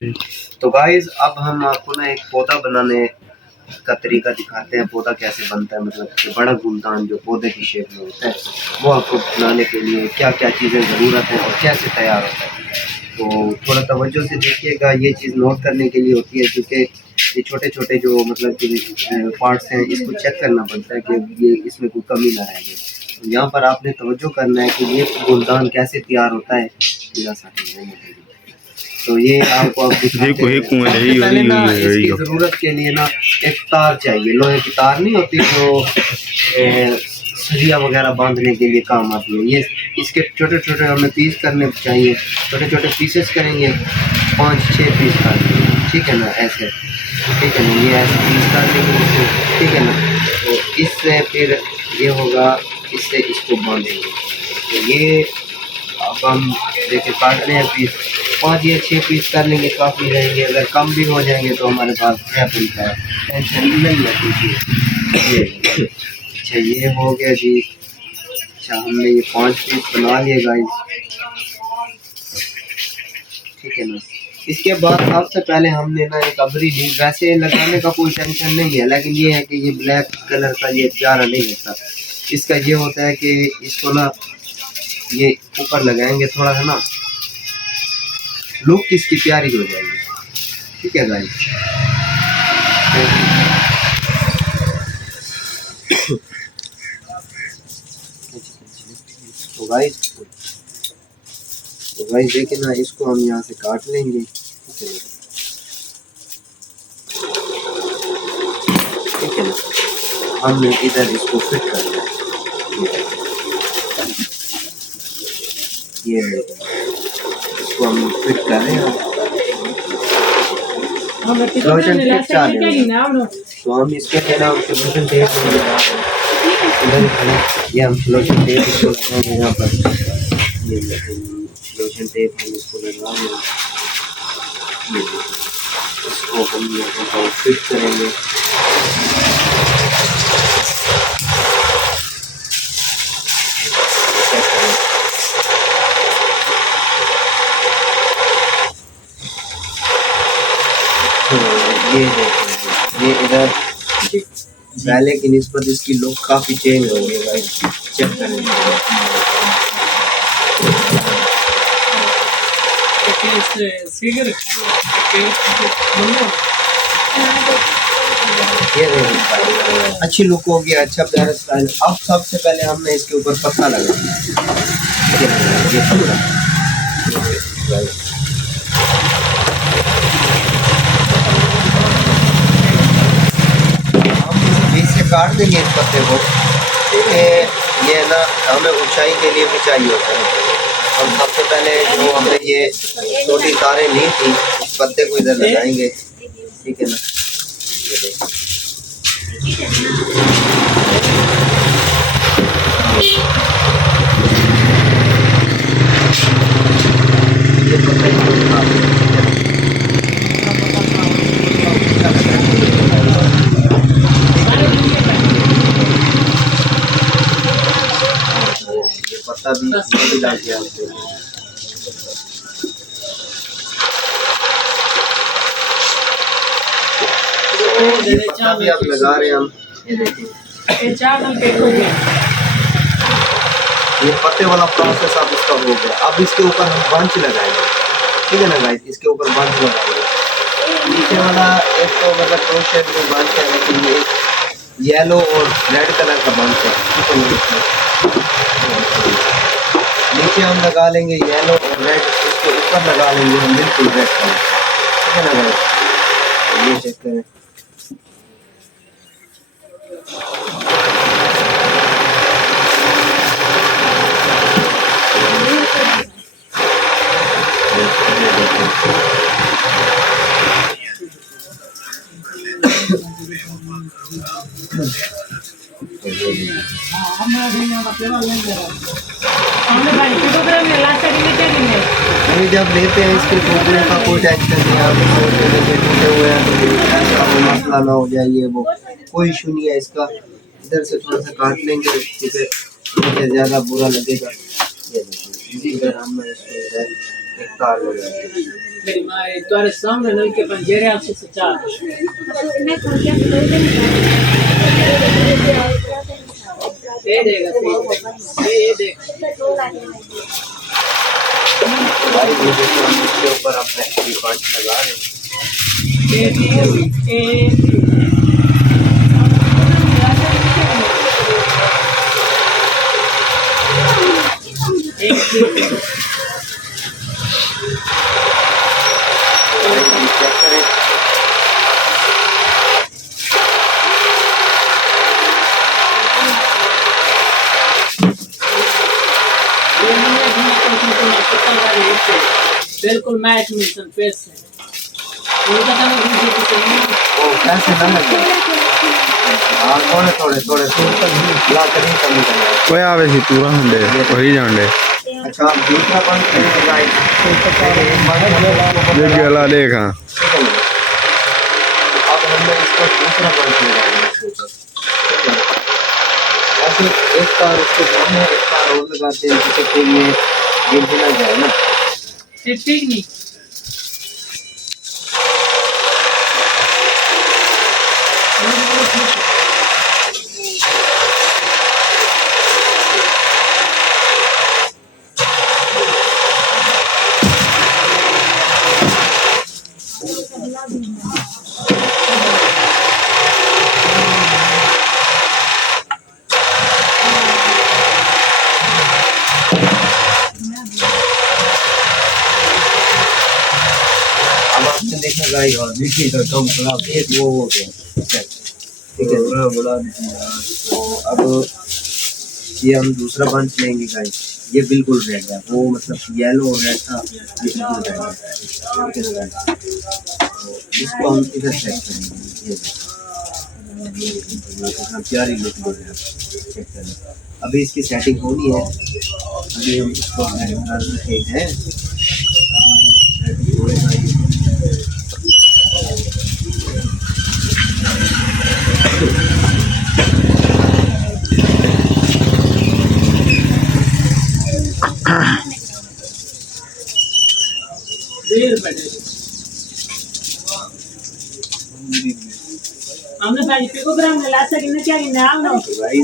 तो गाइस अब हम आपको ना एक पौधा बनाने का तरीका दिखाते हैं। पौधा कैसे बनता है, मतलब कि बड़ा गुलदान जो पौधे की शेप में होता है, वो आपको बनाने के लिए क्या क्या चीज़ें ज़रूरत है और कैसे तैयार होता है। तो थोड़ा तवज्जो से देखिएगा, ये चीज़ नोट करने के लिए होती है क्योंकि ये छोटे छोटे जो मतलब कि पार्ट्स हैं, इसको चेक करना पड़ता है कि ये इसमें कोई कमी ना रह जाए। तो यहाँ पर आपने तवज्जो करना है कि ये गुलदान कैसे तैयार होता है। तो ये आपको अब दिखाते हैं। सबसे पहले ना इसकी ज़रूरत के लिए ना एक तार चाहिए, लोहे की तार नहीं होती जो सरिया वगैरह बांधने के लिए काम आती है। ये इसके छोटे छोटे हमें पीस करने चाहिए, छोटे छोटे पीसेस करेंगे, 5-6 पीस कर देंगे, ठीक है ना, ऐसे, ठीक है ना, ये ऐसे पीस कर देंगे इसको, ठीक है ना। तो इससे फिर ये होगा, इससे इसको बांधेंगे। तो ये अब हम देखिए काट रहे हैं पीस, 5 या 6 पीस कर लेंगे, काफ़ी रहेंगे। अगर कम भी हो जाएंगे तो हमारे पास है तरीका है, टेंशन नहीं है कुछ। अच्छा ये हो गया जी। अच्छा हमने ये 5 पीस बना लिए गाइस, ठीक है ना। इसके बाद सबसे पहले हमने ना एक अबरी ली। वैसे लगाने का कोई टेंशन नहीं है, लेकिन ये है कि ये ब्लैक कलर का ये प्यारा नहीं लगता। इसका ये होता है कि इसको ना ये ऊपर लगाएंगे, थोड़ा सा ना लुक इसकी प्यारी हो जाएगी, ठीक है गाइस। तो गाइस देखिए ना, इसको हम यहाँ से काट लेंगे, ठीक है ना। हमने इधर इसको फिट करना है, ये इसको हम फिट कर रहे हैं। तो हम इसके बिना सोल्यूशन टेप ये हम सोल्यूशन टेप इसको लगाएंगे यहाँ पर। ये सोल्यूशन टेप हम इसको लगा रहे हैं, इसको हम यहाँ पर फिट करेंगे। ये इधर पहले की निस्बत इसकी लुक काफ़ी चेंज हो गई है, चेक करें। ये अच्छी लुक हो गया, अच्छा प्यारा स्टाइल। अब सबसे पहले हमने इसके ऊपर पत्ता लगाना है, ये पत्ता काट देंगे इस पत्ते को। ये ना हमें ऊंचाई के लिए भी चाहिए होता है। और सबसे पहले जो हमने ये छोटी तारें ली थी, इस पत्ते को इधर लगाएंगे, ठीक है ना। ये पत्ता भी डाल दिया। ये पत्ता भी आप लगा रहे हैं हम, ये देखिए ये पत्ते वाला प्रोसेस अब इसका हो गया। अब इसके ऊपर हम बंच लगाएंगे, ठीक है ना गाइस। इसके ऊपर बंच लगाएंगे, नीचे वाला एक तो मतलब दो शेप में बंच है, लेकिन ये येलो और रेड कलर का बंच है, ठीक है। नीचे हम लगा लेंगे येलो और रेड, इसके ऊपर लगा लेंगे हम बिल्कुल रेड कलर, ठीक है ना गाइस। ये चेक करें, नहीं जब लेते हैं इसके टूटने का कोई टेंशन नहीं। आप सोचेंगे कि टूटे हुए हैं तो ऐसा कोई मसला ना हो जाए, ये वो कोई इशू नहीं है इसका। इधर से थोड़ा सा काट लेंगे क्योंकि मुझे ज़्यादा बुरा लगेगा। ये देखिए इधर हम इसको एक तार लगाएंगे, मेरी माँ तुम्हारे सामने नल के पंजेरे आपसे सचा दे देगा ये देख भाई ये देखो हम इसके ऊपर अपने पंच लगा रहे हैं। चेक करें बिल्कुल मैच मिशन फेस से वो पैसे ना लगे हाँ थोड़े थोड़े थोड़े ला करें कमी करना ओए आवे सी पूरा हंडे वही जांडे अच्छा आप दूसरा बंद करेंगे गाइस देख गला देख हां अब हमने इसको दूसरा बंद लगाएंगे ऐसे एक तार उसके सामने एक तार और लगाते हैं जिससे कि ये गिर भी ना जाए ना ठीक नहीं देखना गाइस और देखिए तो कम थोड़ा एक वो हो गया ठीक है थोड़ा बड़ा तो अब ये हम दूसरा बंच लेंगे गाइस ये बिल्कुल रेड है वो मतलब येलो और रेड था ये बिल्कुल रेड है ठीक है गाइस तो इसको हम इधर चेक करेंगे ये कितना प्यारी लुक दे रहा है चेक करें अभी इसकी सेटिंग होनी है अभी हम इसको कर रहे हैं हमने भाई पिकोग्राम में ला सके ना क्या गिनना हम ना भाई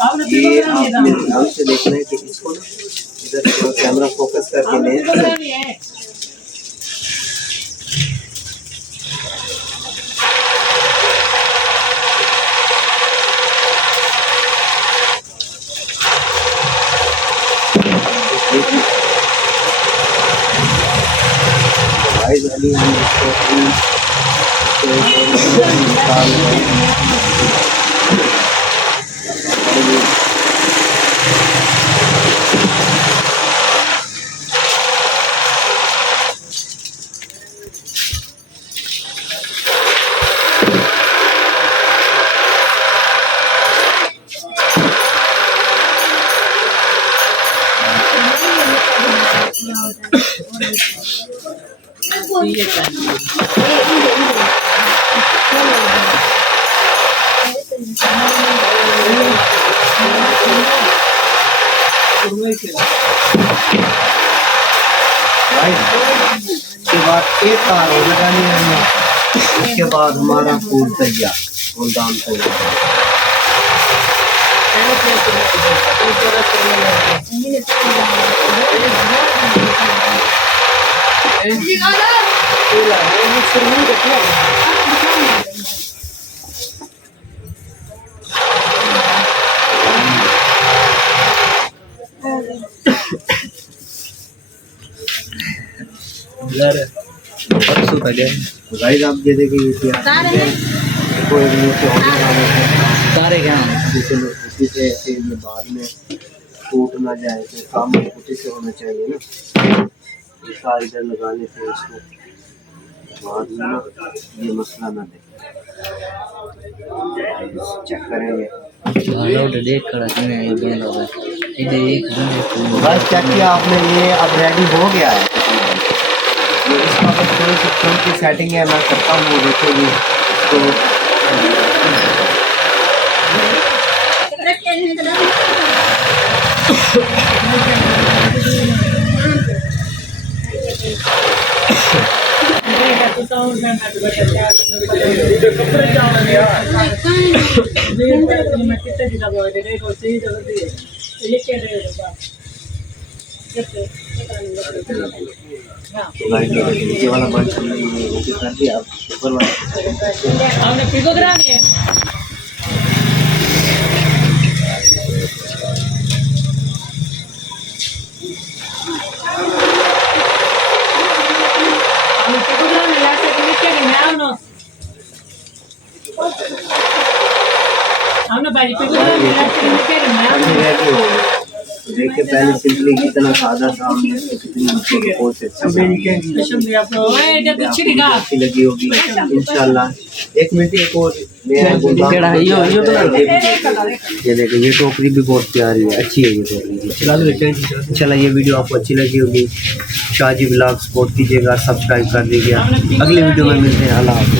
आपने ये पिकोग्राम आपने में ध्यान से देखना है कि इसको ना इधर थोड़ा कैमरा फोकस करके ले पिकोग्राम ही है भाई अभी हम इसको निकाल रहे हैं उसके बाद एक तार और लगानी है हमें उसके बाद हमारा फूल तैयार फूलदान तैयार गाइस आप ये देखिए ये क्या कोई नीचे और लगाने सारे क्या उसी से ये बाद में टूट ना जाए तो काम उसी से होना चाहिए ना ये सारे इधर लगाने से इसको बाद में ना ये मसला ना दे चेक करेंगे देख कर बस चेक किया आपने ये अब रेडी हो गया है ये इसका बस थोड़ी सी फोन की सेटिंग है मैं करता हूँ वो देखोगी तो साउंड में मैं बता क्या कपड़े जाऊंगा यार मैं कितने दिन लगा है देखो सही जगह पे ये क्या रहेगा नीचे वाला बंद कर दिया ऊपर वाला हमने पिकोग्राम है हमने पिकोग्राम है यार से क्या करना हमने भाई पिकोग्राम है यार से क्या करना देखिए पहले सिंपली कितना सादा था हमने कितनी बहुत अच्छा अच्छी लगी होगी इंशाल्लाह। एक मिनट एक और ये देखो ये टोकरी भी बहुत प्यारी है अच्छी है ये टोकरी। चला ये वीडियो आपको अच्छी लगी होगी शाहजी व्लॉग सपोर्ट कीजिएगा सब्सक्राइब कर दीजिएगा अगले वीडियो में मिलते हैं। अल्लाह हाफ़िज़।